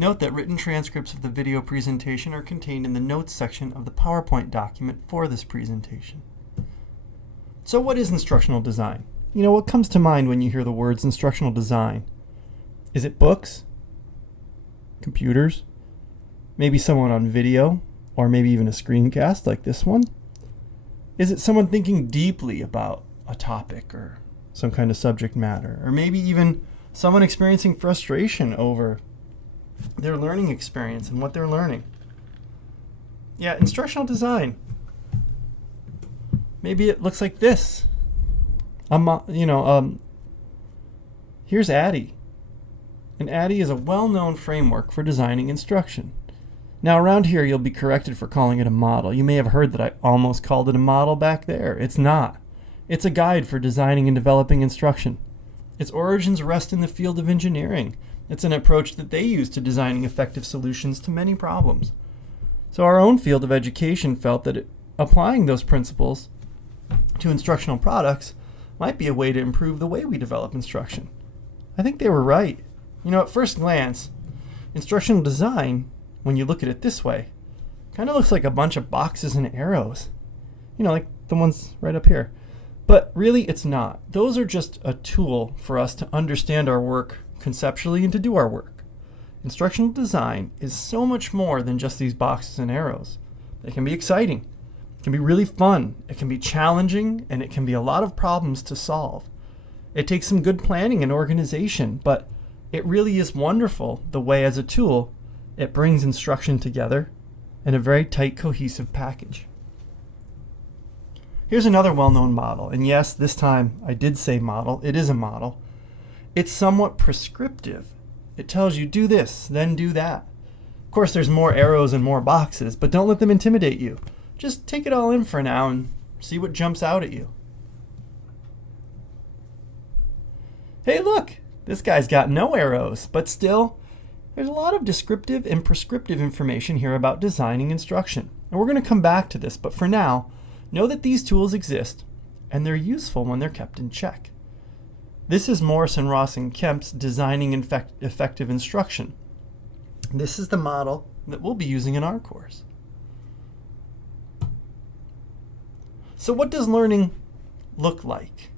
Note that written transcripts of the video presentation are contained in the notes section of the PowerPoint document for this presentation. So what is instructional design? What comes to mind when you hear the words instructional design? Is it books? Computers? Maybe someone on video? Or maybe even a screencast like this one? Is it someone thinking deeply about a topic or some kind of subject matter? Or maybe even someone experiencing frustration over their learning experience and what they're learning? Yeah, instructional design. Maybe it looks like this. Here's ADDIE. And ADDIE is a well-known framework for designing instruction. Now around here you'll be corrected for calling it a model. You may have heard that I almost called it a model back there. It's not. It's a guide for designing and developing instruction. Its origins rest in the field of engineering. It's an approach that they use to designing effective solutions to many problems. So our own field of education felt that applying those principles to instructional products might be a way to improve the way we develop instruction. I think they were right. At first glance, instructional design, when you look at it this way, kind of looks like a bunch of boxes and arrows. Like the ones right up here. But really, it's not. Those are just a tool for us to understand our work conceptually and to do our work. Instructional design is so much more than just these boxes and arrows. It can be exciting. It can be really fun. It can be challenging, and it can be a lot of problems to solve. It takes some good planning and organization, but it really is wonderful the way, as a tool, it brings instruction together in a very tight, cohesive package. Here's another well-known model, and yes, this time I did say model. It is a model. It's somewhat prescriptive. It tells you do this, then do that. Of course, there's more arrows and more boxes, but don't let them intimidate you. Just take it all in for now and see what jumps out at you. Hey, look, this guy's got no arrows, but still, there's a lot of descriptive and prescriptive information here about designing instruction. And we're going to come back to this, but for now, know that these tools exist, and they're useful when they're kept in check. This is Morrison, Ross, and Kemp's Designing Effective Instruction. This is the model that we'll be using in our course. So what does learning look like?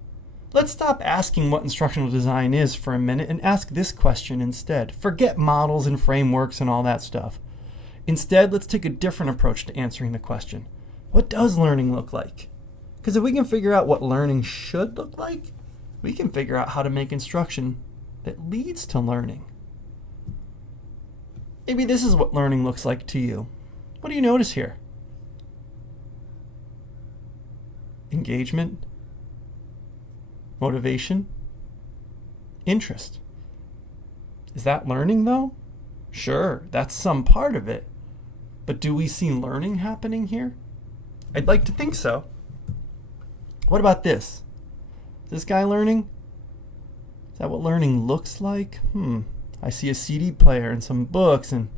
Let's stop asking what instructional design is for a minute and ask this question instead. Forget models and frameworks and all that stuff. Instead, let's take a different approach to answering the question. What does learning look like? Because if we can figure out what learning should look like, we can figure out how to make instruction that leads to learning. Maybe this is what learning looks like to you. What do you notice here? Engagement, motivation, interest. Is that learning though? Sure, that's some part of it. But do we see learning happening here? I'd like to think so. What about this? Is this guy learning? Is that what learning looks like? I see a CD player and some books and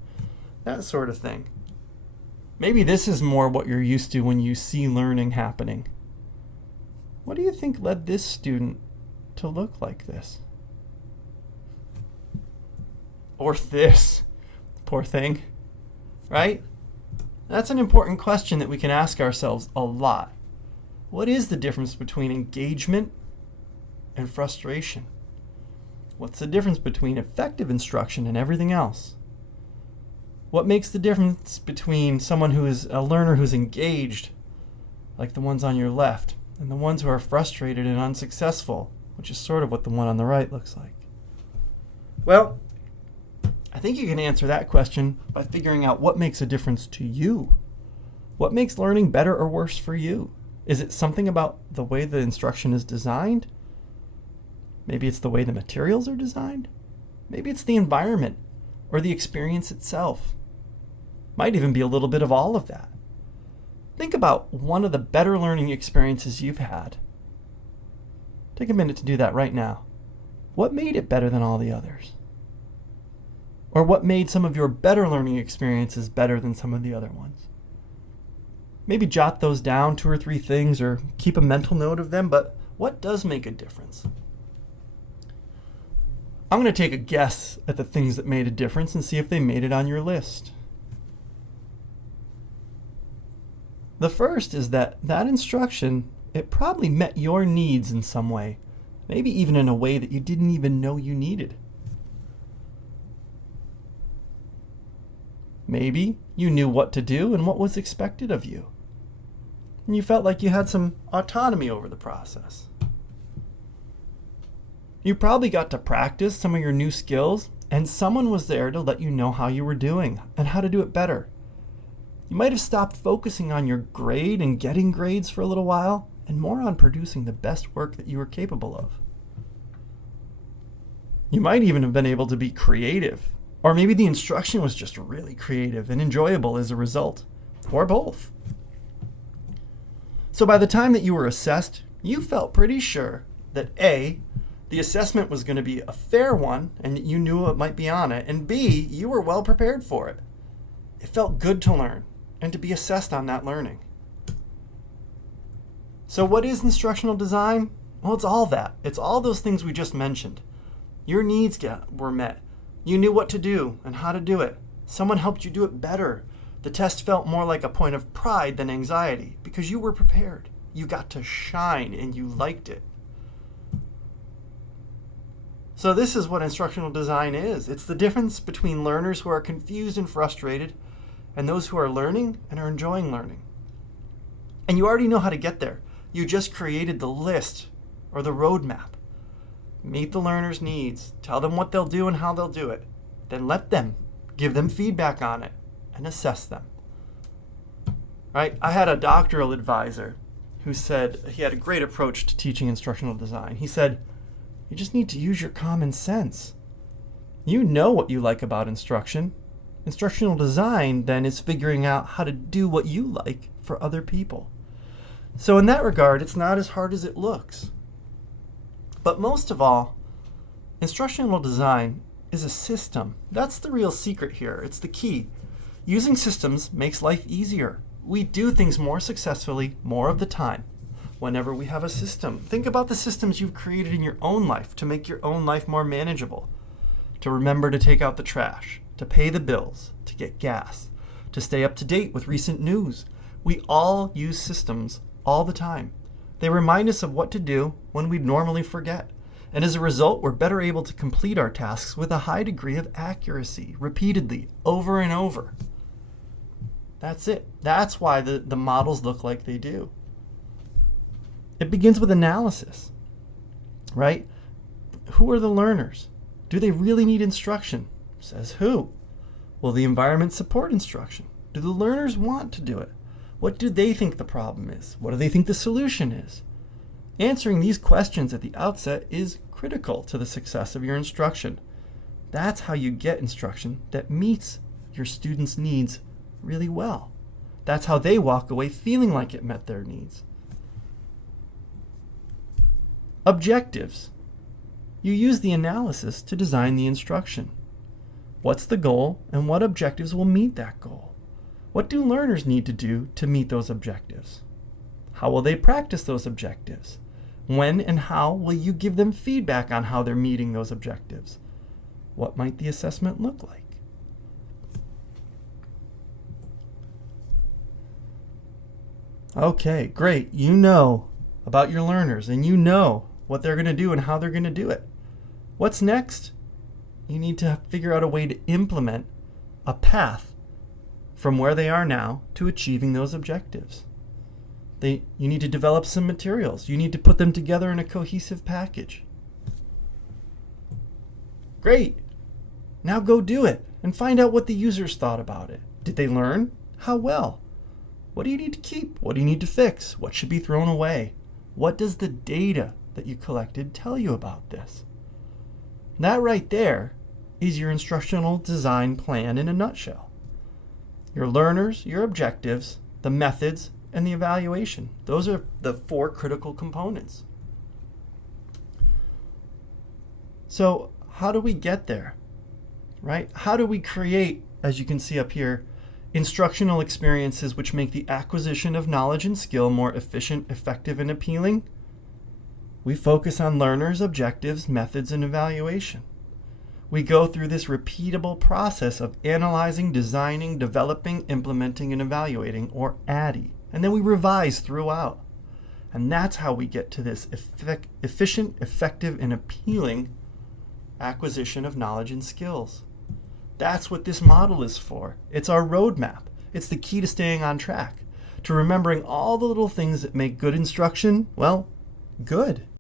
that sort of thing. Maybe this is more what you're used to when you see learning happening. What do you think led this student to look like this? Or this? Poor thing. Right? That's an important question that we can ask ourselves a lot. What is the difference between engagement and frustration? What's the difference between effective instruction and everything else? What makes the difference between someone who is a learner who's engaged, like the ones on your left, and the ones who are frustrated and unsuccessful, which is sort of what the one on the right looks like? Well, I think you can answer that question by figuring out what makes a difference to you. What makes learning better or worse for you? Is it something about the way the instruction is designed? Maybe it's the way the materials are designed? Maybe it's the environment or the experience itself. Might even be a little bit of all of that. Think about one of the better learning experiences you've had. Take a minute to do that right now. What made it better than all the others? Or what made some of your better learning experiences better than some of the other ones? Maybe jot those down, 2 or 3 things, or keep a mental note of them, but what does make a difference? I'm going to take a guess at the things that made a difference and see if they made it on your list. The first is that instruction, it probably met your needs in some way, maybe even in a way that you didn't even know you needed. Maybe you knew what to do and what was expected of you, and you felt like you had some autonomy over the process. You probably got to practice some of your new skills, and someone was there to let you know how you were doing and how to do it better. You might have stopped focusing on your grade and getting grades for a little while, and more on producing the best work that you were capable of. You might even have been able to be creative, or maybe the instruction was just really creative and enjoyable as a result, or both. So by the time that you were assessed, you felt pretty sure that A, the assessment was going to be a fair one and you knew what might be on it, and B, you were well prepared for it. It felt good to learn and to be assessed on that learning. So what is instructional design? Well, it's all that. It's all those things we just mentioned. Your needs were met. You knew what to do and how to do it. Someone helped you do it better. The test felt more like a point of pride than anxiety because you were prepared. You got to shine and you liked it. So this is what instructional design is. It's the difference between learners who are confused and frustrated and those who are learning and are enjoying learning. And you already know how to get there. You just created the list or the roadmap. Meet the learner's needs. Tell them what they'll do and how they'll do it. Then let them. Give them feedback on it and assess them. Right? I had a doctoral advisor who said he had a great approach to teaching instructional design. He said, you just need to use your common sense. You know what you like about instruction. Instructional design, then, is figuring out how to do what you like for other people. So in that regard, it's not as hard as it looks. But most of all, instructional design is a system. That's the real secret here. It's the key. Using systems makes life easier. We do things more successfully more of the time whenever we have a system. Think about the systems you've created in your own life to make your own life more manageable. To remember to take out the trash, to pay the bills, to get gas, to stay up to date with recent news. We all use systems all the time. They remind us of what to do when we'd normally forget. And as a result, we're better able to complete our tasks with a high degree of accuracy, repeatedly, over and over. That's it. That's why the models look like they do. It begins with analysis, right? Who are the learners? Do they really need instruction? Says who? Will the environment support instruction? Do the learners want to do it? What do they think the problem is? What do they think the solution is? Answering these questions at the outset is critical to the success of your instruction. That's how you get instruction that meets your students' needs really well. That's how they walk away feeling like it met their needs. Objectives. You use the analysis to design the instruction. What's the goal and what objectives will meet that goal? What do learners need to do to meet those objectives? How will they practice those objectives? When and how will you give them feedback on how they're meeting those objectives? What might the assessment look like? Okay, great. You know about your learners and you know what they're going to do and how they're going to do it. What's next? You need to figure out a way to implement a path from where they are now to achieving those objectives. You need to develop some materials. You need to put them together in a cohesive package. Great. Now go do it and find out what the users thought about it. Did they learn? How well? What do you need to keep? What do you need to fix? What should be thrown away? What does the data that you collected tell you about this? That right there is your instructional design plan in a nutshell. Your learners, your objectives, the methods, and the evaluation. Those are the 4 critical components. So how do we get there? Right? How do we create, as you can see up here, instructional experiences which make the acquisition of knowledge and skill more efficient, effective, and appealing? We focus on learners, objectives, methods, and evaluation. We go through this repeatable process of analyzing, designing, developing, implementing, and evaluating, or ADDIE. And then we revise throughout. And that's how we get to this efficient, effective, and appealing acquisition of knowledge and skills. That's what this model is for. It's our roadmap. It's the key to staying on track, to remembering all the little things that make good instruction, well, good.